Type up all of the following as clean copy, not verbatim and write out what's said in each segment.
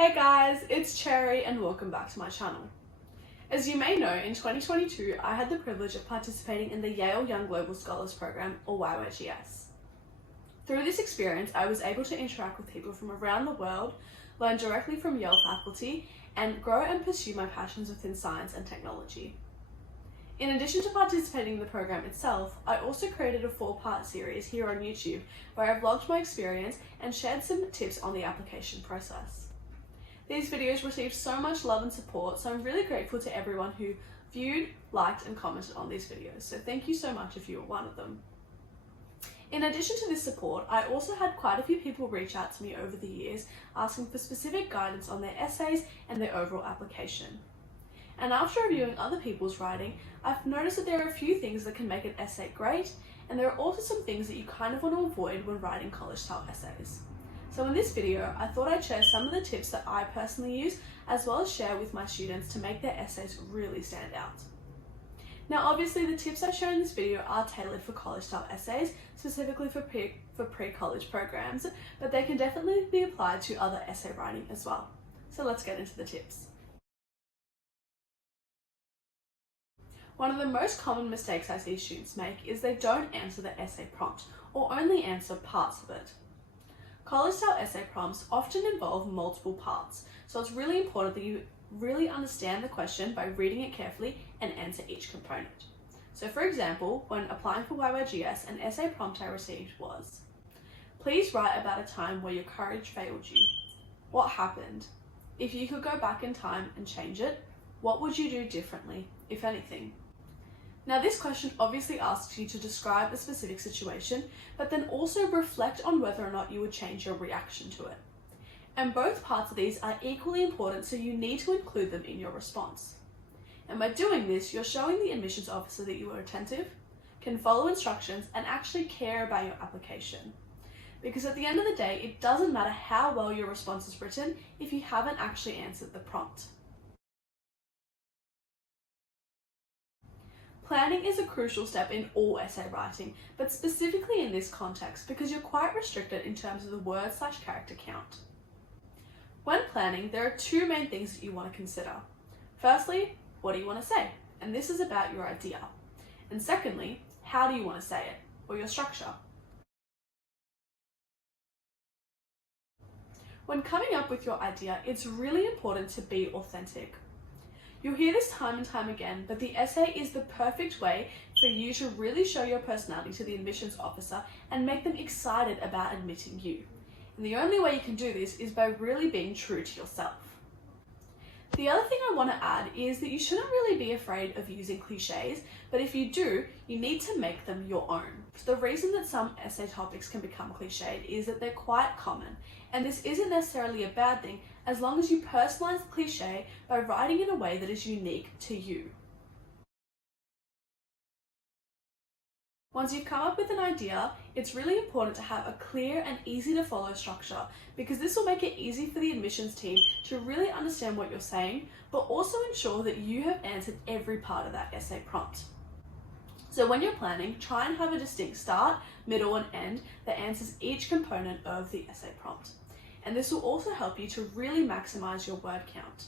Hey guys, it's Cherry and welcome back to my channel. As you may know, in 2022 I had the privilege of participating in the Yale Young Global Scholars Program, or YYGS. Through this experience, I was able to interact with people from around the world, learn directly from Yale faculty, and grow and pursue my passions within science and technology. In addition to participating in the program itself, I also created a 4-part series here on YouTube where I vlogged my experience and shared some tips on the application process. These videos received so much love and support, so I'm really grateful to everyone who viewed, liked and commented on these videos, so thank you so much if you were one of them. In addition to this support, I also had quite a few people reach out to me over the years asking for specific guidance on their essays and their overall application. And after reviewing other people's writing, I've noticed that there are a few things that can make an essay great, and there are also some things that you kind of want to avoid when writing college-style essays. So in this video, I thought I'd share some of the tips that I personally use, as well as share with my students to make their essays really stand out. Now obviously the tips I share in this video are tailored for college-style essays, specifically for pre-college programs, but they can definitely be applied to other essay writing as well. So let's get into the tips. One of the most common mistakes I see students make is they don't answer the essay prompt, or only answer parts of it. College-style essay prompts often involve multiple parts, so it's really important that you really understand the question by reading it carefully and answer each component. So for example, when applying for YYGS, an essay prompt I received was, please write about a time where your courage failed you. What happened? If you could go back in time and change it, what would you do differently, if anything? Now this question obviously asks you to describe a specific situation, but then also reflect on whether or not you would change your reaction to it. And both parts of these are equally important, so you need to include them in your response. And by doing this, you're showing the admissions officer that you are attentive, can follow instructions, and actually care about your application. Because at the end of the day, it doesn't matter how well your response is written if you haven't actually answered the prompt. Planning is a crucial step in all essay writing, but specifically in this context because you're quite restricted in terms of the word/character count. When planning, there are two main things that you want to consider. Firstly, what do you want to say? And this is about your idea. And secondly, how do you want to say it, or your structure? When coming up with your idea, it's really important to be authentic. You'll hear this time and time again, but the essay is the perfect way for you to really show your personality to the admissions officer and make them excited about admitting you. And the only way you can do this is by really being true to yourself. The other thing I want to add is that you shouldn't really be afraid of using cliches, but if you do, you need to make them your own. So the reason that some essay topics can become cliched is that they're quite common, and this isn't necessarily a bad thing as long as you personalize the cliche by writing in a way that is unique to you. Once you've come up with an idea, it's really important to have a clear and easy to follow structure, because this will make it easy for the admissions team to really understand what you're saying, but also ensure that you have answered every part of that essay prompt. So when you're planning, try and have a distinct start, middle and end that answers each component of the essay prompt. And this will also help you to really maximize your word count.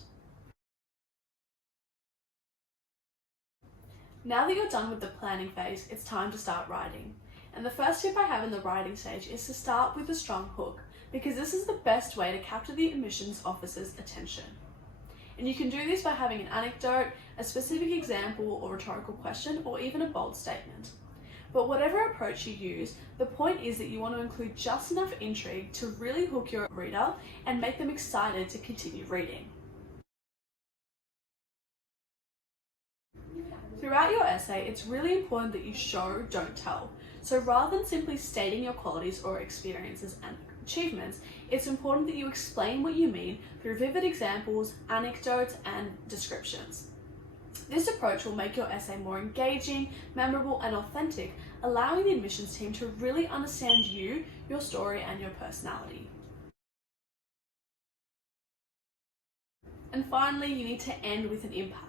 Now that you're done with the planning phase, it's time to start writing. And the first tip I have in the writing stage is to start with a strong hook, because this is the best way to capture the admissions officer's attention. And you can do this by having an anecdote, a specific example or rhetorical question, or even a bold statement. But whatever approach you use, the point is that you want to include just enough intrigue to really hook your reader and make them excited to continue reading. Throughout your essay, it's really important that you show, don't tell. So rather than simply stating your qualities or experiences and achievements, it's important that you explain what you mean through vivid examples, anecdotes, and descriptions. This approach will make your essay more engaging, memorable, and authentic, allowing the admissions team to really understand you, your story, and your personality. And finally, you need to end with an impact.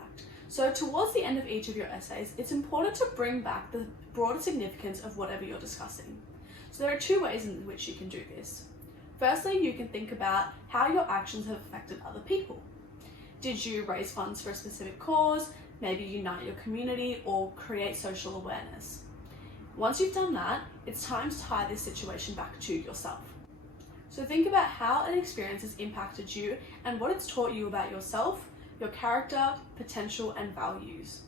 So towards the end of each of your essays, it's important to bring back the broader significance of whatever you're discussing. So there are two ways in which you can do this. Firstly, you can think about how your actions have affected other people. Did you raise funds for a specific cause, maybe unite your community, or create social awareness? Once you've done that, it's time to tie this situation back to yourself. So think about how an experience has impacted you and what it's taught you about yourself, your character, potential, and values.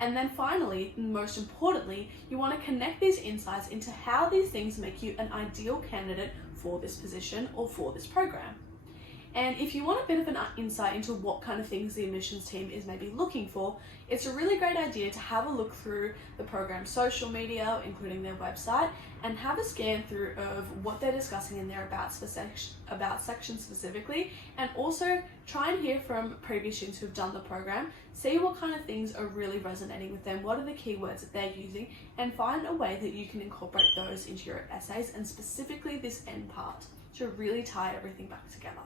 And then finally, most importantly, you want to connect these insights into how these things make you an ideal candidate for this position or for this program. And if you want a bit of an insight into what kind of things the admissions team is maybe looking for, it's a really great idea to have a look through the program's social media, including their website, and have a scan through of what they're discussing in their about section specifically, and also try and hear from previous students who've done the program, see what kind of things are really resonating with them, what are the keywords that they're using, and find a way that you can incorporate those into your essays, and specifically this end part, to really tie everything back together.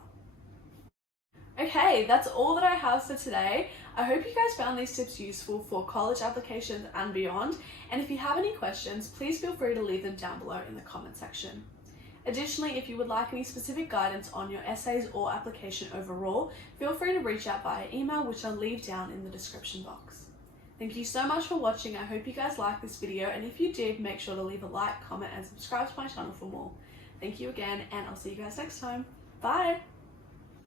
Okay, that's all that I have for today. I hope you guys found these tips useful for college applications and beyond. And if you have any questions, please feel free to leave them down below in the comment section. Additionally, if you would like any specific guidance on your essays or application overall, feel free to reach out via email, which I'll leave down in the description box. Thank you so much for watching. I hope you guys liked this video, and if you did, make sure to leave a like, comment, and subscribe to my channel for more. Thank you again, and I'll see you guys next time. Bye!